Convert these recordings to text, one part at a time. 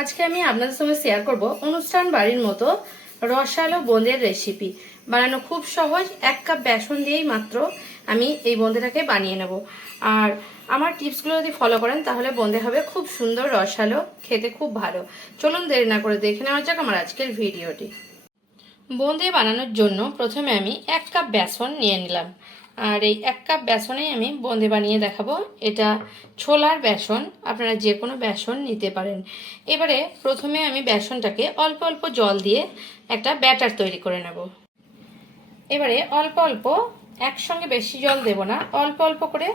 আজকে আমি আপনাদের সঙ্গে শেয়ার করব অনুষ্ঠান বাড়ির মতো রসালো বোঁদের রেসিপি বানানো খুব সহজ, এক কাপ বেসন দিয়েই মাত্র আমি এই বোঁদেটাকে বানিয়ে নেব। আর আমার টিপসগুলো যদি ফলো করেন, তাহলে বোঁদে হবে খুব সুন্দর রসালো, খেতে খুব ভালো। চলুন দেরি না করে দেখে নেওয়া যাক আমার আজকের ভিডিওটি। বোঁদে বানানোর জন্য প্রথমে আমি এক কাপ বেসন নিয়ে নিলাম। আর এই এক কাপ বেসনেই আমি বোঁদে বানিয়ে দেখাবো। এটা ছোলার বেসন, আপনারা যে কোনো বেসন নিতে পারেন। এবারে প্রথমে আমি বেসনটাকে অল্প অল্প জল দিয়ে একটা ব্যাটার তৈরি করে নেব। এবারে অল্প অল্প একসঙ্গে বেশি জল দেব না, অল্প অল্প করে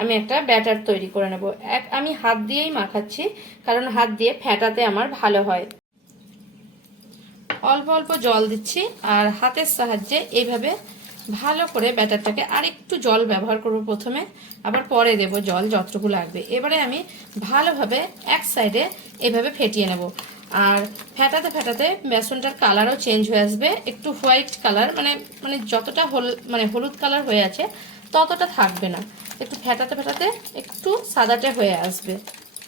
আমি একটা ব্যাটার তৈরি করে নেব। এক, আমি হাত দিয়েই মাখাচ্ছি, কারণ হাত দিয়ে ফ্যাটাতে আমার ভালো হয়। অল্প অল্প জল দিচ্ছি, আর হাতের সাহায্যে এইভাবে ভালো করে ব্যাটারটাকে আর একটু জল ব্যবহার করব প্রথমে। আবার পরে দেব জল যতটুকু লাগবে। এবারে আমি ভালোভাবে এক সাইডে এভাবে ফেটিয়ে নেব। আর ফেটাতে ফেটাতে বেসনটার কালারও চেঞ্জ হয়ে আসবে। একটু হোয়াইট কালার মানে মানে যতটা হল মানে হলুদ কালার হয়ে আছে, ততটা থাকবে না। একটু ফেটাতে ফেটাতে একটু সাদাটে হয়ে আসবে।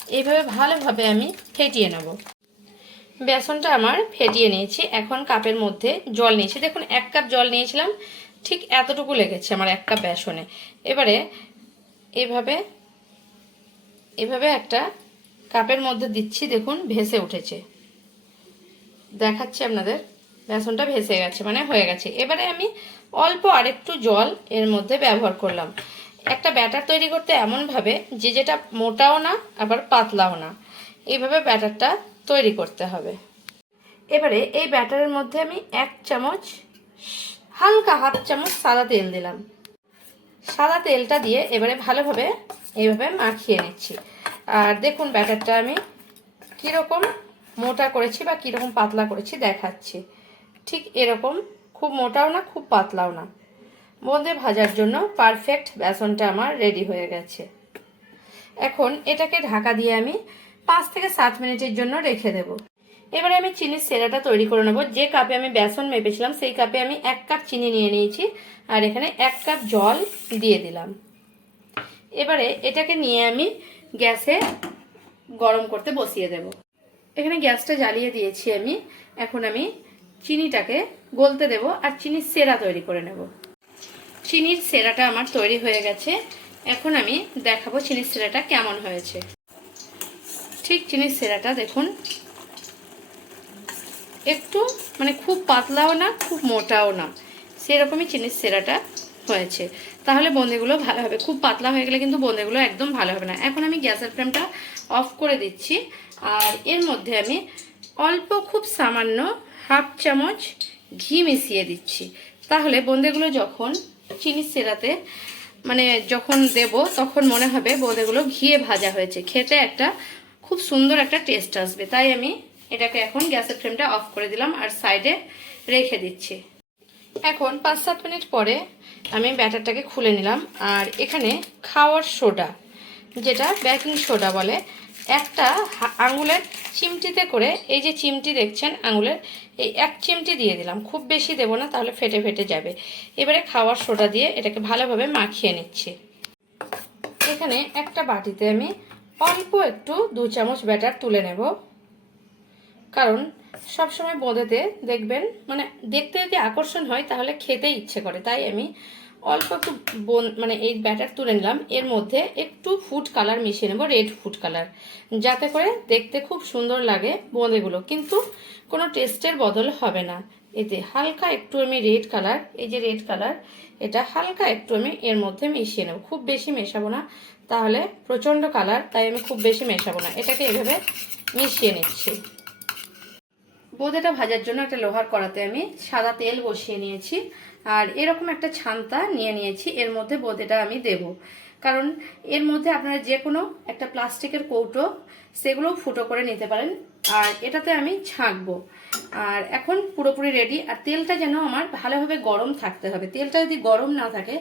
এইভাবে ভালোভাবে আমি ফেটিয়ে নেব। বেসনটা আমার ফেটিয়ে নিয়েছি। এখন কাপের মধ্যে জল নিয়েছি। দেখুন, এক কাপ জল নিয়েছিলাম। ঠিক এতটুকু লেগেছে আমার এক কাপ বেসনে এবারে এভাবে এভাবে একটা কাপের মধ্যে দিচ্ছি, দেখুন ভেসে উঠেছে। দেখাচ্ছি আপনাদের, বেসনটা ভেসে গেছে মানে হয়ে গেছে। এবারে আমি অল্প আরেকটু জল এর মধ্যে ব্যবহার করলাম। একটা ব্যাটার তৈরি করতে এমনভাবে যে যেটা মোটাও না, আবার পাতলাও না। এইভাবে ব্যাটারটা তৈরি করতে হবে। এবারে এই ব্যাটারের মধ্যে আমি এক চামচ হালকা হাফ চামচ সাদা তেল দিলাম। সাদা তেলটা দিয়ে এবারে ভালোভাবে এইভাবে মাখিয়ে নিচ্ছি। আর দেখুন, ব্যাটারটা আমি কীরকম মোটা করেছি বা কীরকম পাতলা করেছি দেখাচ্ছি। ঠিক এরকম, খুব মোটাও না, খুব পাতলাও না। বোঁদে ভাজার জন্য পারফেক্ট বেসনটা আমার রেডি হয়ে গেছে। এখন এটাকে ঢাকা দিয়ে আমি পাঁচ থেকে সাত মিনিটের জন্য রেখে দেব। এবারে আমি চিনির সেরাটা তৈরি করে নেব। যে কাপে আমি বেসন মেপেছিলাম, সেই কাপে আমি এক কাপ চিনি নিয়ে নিয়েছি। আর এখানে এক কাপ জল দিয়ে দিলাম। এবারে এটাকে নিয়ে আমি গ্যাসে গরম করতে বসিয়ে দেব। এখানে গ্যাসটা জ্বালিয়ে দিয়েছি আমি। এখন আমি চিনিটাকে গলতে দেব আর চিনির সেরা তৈরি করে নেব। চিনির সেরাটা আমার তৈরি হয়ে গেছে। এখন আমি দেখাবো চিনির সেরাটা কেমন হয়েছে। ঠিক চিনির সেরাটা দেখুন। একটু মানে খুব পাতলাও না, খুব মোটাও না। সেরকমই চিনির সেরাটা হয়েছে। তাহলে বোঁদেগুলো ভালো হবে। খুব পাতলা হয়ে গেলে কিন্তু বোঁদেগুলো একদম ভালো হবে না। এখন আমি গ্যাসের ফ্লেমটা অফ করে দিচ্ছি। আর এর মধ্যে আমি অল্প খুব সামান্য হাফ চামচ ঘি মিশিয়ে দিচ্ছি। তাহলে বোঁদেগুলো যখন চিনির সেরাতে মানে যখন দেব, তখন মনে হবে বোঁদেগুলো ঘিয়ে ভাজা হয়েছে। খেতে একটা খুব সুন্দর একটা টেস্ট আসবে। তাই আমি এটাকে এখন গ্যাসের ফ্লেমটা অফ করে দিলাম আর সাইডে রেখে দিচ্ছি। এখন পাঁচ সাত মিনিট পরে আমি ব্যাটারটাকে খুলে নিলাম আর এখানে খাওয়ার সোডা, যেটা বেকিং সোডা বলে, একটা আঙুলের চিমটিতে করে, এই যে চিমটি দেখছেন আঙুলের, এই এক চিমটি দিয়ে দিলাম। খুব বেশি দেবো না, তাহলে ফেটে ফেটে যাবে। এবারে খাওয়ার সোডা দিয়ে এটাকে ভালোভাবে মাখিয়ে নিচ্ছি। এখানে একটা বাটিতে আমি অল্প একটু দু চামচ ব্যাটার তুলে নেব। কারণ সব সময় বোঁদেতে দেখবেন মানে দেখতে যদি আকর্ষণ হয়, তাহলে খেতে ইচ্ছে করে। তাই আমি অল্প একটু বোন মানে এই ব্যাটার তুলে নিলাম। এর মধ্যে একটু ফুড কালার মিশিয়ে নেব, রেড ফুড কালার। যাতে করে দেখতে খুব সুন্দর লাগে বোঁদেগুলো। কিন্তু কোনো টেস্টের বদল হবে না। এতে হালকা একটু আমি রেড কালার, এই যে রেড কালার, এটা হালকা একটু আমি এর মধ্যে মিশিয়ে নেব। খুব বেশি মেশাবো না, তাহলে প্রচণ্ড কালার, তাই আমি খুব বেশি মেশাবো না। এটাকে এভাবে মিশিয়ে নিচ্ছি। বোঁদেটা ভাজার জন্য একটা লোহার কড়াতে আমি সাদা তেল বসিয়ে নিয়েছি আর এরকম একটা ছান্তা নিয়ে নিয়েছি। এর মধ্যে বোঁদেটা আমি দেব। কারণ এর মধ্যে আপনারা যে কোনো একটা প্লাস্টিকের কৌটো সেগুলোও ফুটো করে নিতে পারেন আর এটাতে আমি ছাঁকবো। আর এখন পুরোপুরি রেডি আর তেলটা যেন আমার ভালোভাবে গরম থাকতে হবে। তেলটা যদি গরম না থাকে,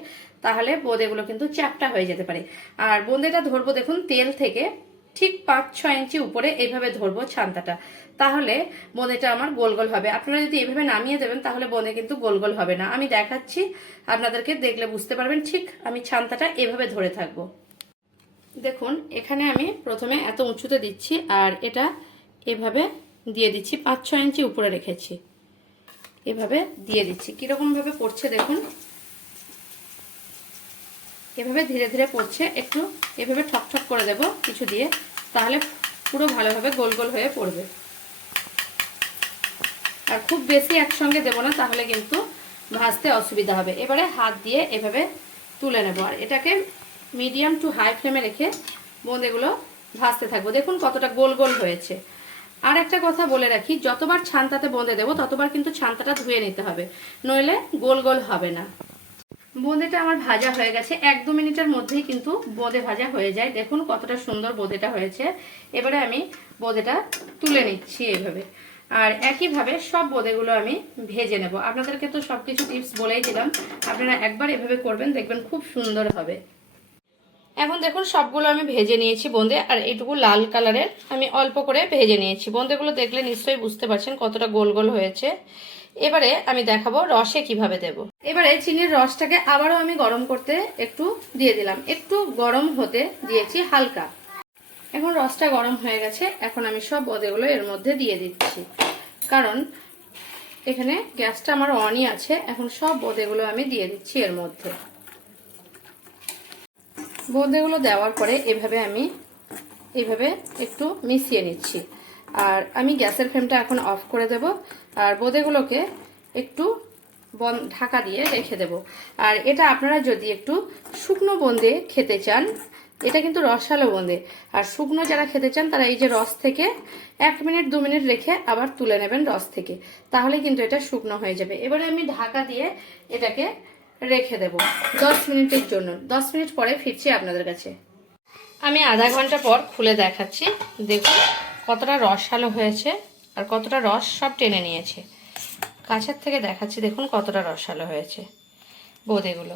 তাহলে বোঁদেগুলো কিন্তু চ্যাপটা হয়ে যেতে পারে। আর বোঁদেটা ধরবো দেখুন, তেল থেকে ঠিক পাঁচ ছয় ইঞ্চি উপরে এইভাবে ধরবো ছান্তাটা। তাহলে বোঁদেটা আমার গোল গোল হবে। আপনারা যদি এভাবে নামিয়ে দেবেন, তাহলে বোঁদে কিন্তু গোল গোল হবে না। আমি দেখাচ্ছি, আপনাদেরকে দেখলে বুঝতে পারবেন। ঠিক, আমি ছান্তাটা এভাবে ধরে থাকব। দেখুন, এখানে আমি প্রথমে এত উঁচুতে দিচ্ছি আর এটা এভাবে দিয়ে দিচ্ছি, পাঁচ ছ ইঞ্চি উপরে রেখেছি। এভাবে দিয়ে দিচ্ছি। কীরকমভাবে পড়ছে দেখুন। এভাবে ধীরে ধীরে পড়ছে। একটু এভাবে ঠক ঠক করে দেব কিছু দিয়ে, তাহলে পুরো ভালোভাবে গোল গোল হয়ে পড়বে। আর খুব বেশি একসঙ্গে দেবো না, তাহলে কিন্তু ভাজতে অসুবিধা হবে। এবারে হাত দিয়ে এভাবে তুলে নেব। আর এটাকে মিডিয়াম টু হাই ফ্লেমে রেখে বোঁদেগুলো ভাজতে থাকব। দেখুন কতটা গোল গোল হয়েছে। আর একটা কথা বলে রাখি, যতবার ছান্তাতে বোঁদে দেবো, ততবার কিন্তু ছান্তাটা ধুয়ে নিতে হবে, নইলে গোল গোল হবে না। বোঁদেটা আমার ভাজা হয়ে গেছে। এক দু মিনিটের মধ্যেই কিন্তু বোঁদে ভাজা হয়ে যায়। দেখুন কতটা সুন্দর বোঁদেটা হয়েছে। এবারে আমি বোঁদেটা তুলে নিচ্ছি এইভাবে আর একইভাবে সব বোঁদেগুলো আমি ভেজে নেব। আপনাদেরকে তো সব কিছু টিপস বলেই দিলাম। আপনারা একবার এভাবে করবেন, দেখবেন খুব সুন্দর হবে। এখন দেখুন, সবগুলো আমি ভেজে নিয়েছি বোঁদে, আর এইটুকু লাল কালারের আমি অল্প করে ভেজে নিয়েছি। বোঁদেগুলো দেখলে নিশ্চয়ই বুঝতে পারছেন কতটা গোল গোল হয়েছে। এবারে আমি দেখাবো রসে কীভাবে দেব। এবারে চিনির রসটাকে আবারও আমি গরম করতে একটু দিয়ে দিলাম। একটু গরম হতে দিয়েছি হালকা। এখন রসটা গরম হয়ে গেছে, এখন আমি সব বোঁদেগুলো এর মধ্যে দিয়ে দিচ্ছি। কারণ এখানে গ্যাসটা আমার অনই আছে, এখন সব বোঁদেগুলো আমি দিয়ে দিচ্ছি এর মধ্যে। বোঁদেগুলো দেওয়ার পরে এভাবে আমি এভাবে একটু মিশিয়ে নিচ্ছি। আর আমি গ্যাসের ফ্লেমটা এখন অফ করে দেব, আর বোঁদেগুলোকে একটু বন, ঢাকা দিয়ে রেখে দেব। আর এটা আপনারা যদি একটু শুকনো বোঁদে খেতে চান এটা কিন্তু রসালো বোঁদে আর শুকনো যারা খেতে চান, তারা এই যে রস থেকে এক মিনিট, দু মিনিট রেখে আবার তুলে নেবেন রস থেকে। তাহলে কিন্তু এটা শুকনো হয়ে যাবে। এবারে আমি ঢাকা দিয়ে এটাকে রেখে দেব দশ মিনিটের জন্য। দশ মিনিট পরে ফিরছি আপনাদের কাছে। আমি আধা ঘণ্টা পর খুলে দেখাচ্ছি। দেখুন কতটা রসালো হয়েছে আর কতটা রস সব টেনে নিয়েছে। কাছের থেকে দেখাচ্ছি, দেখুন কতটা রসালো হয়েছে বোঁদেগুলো।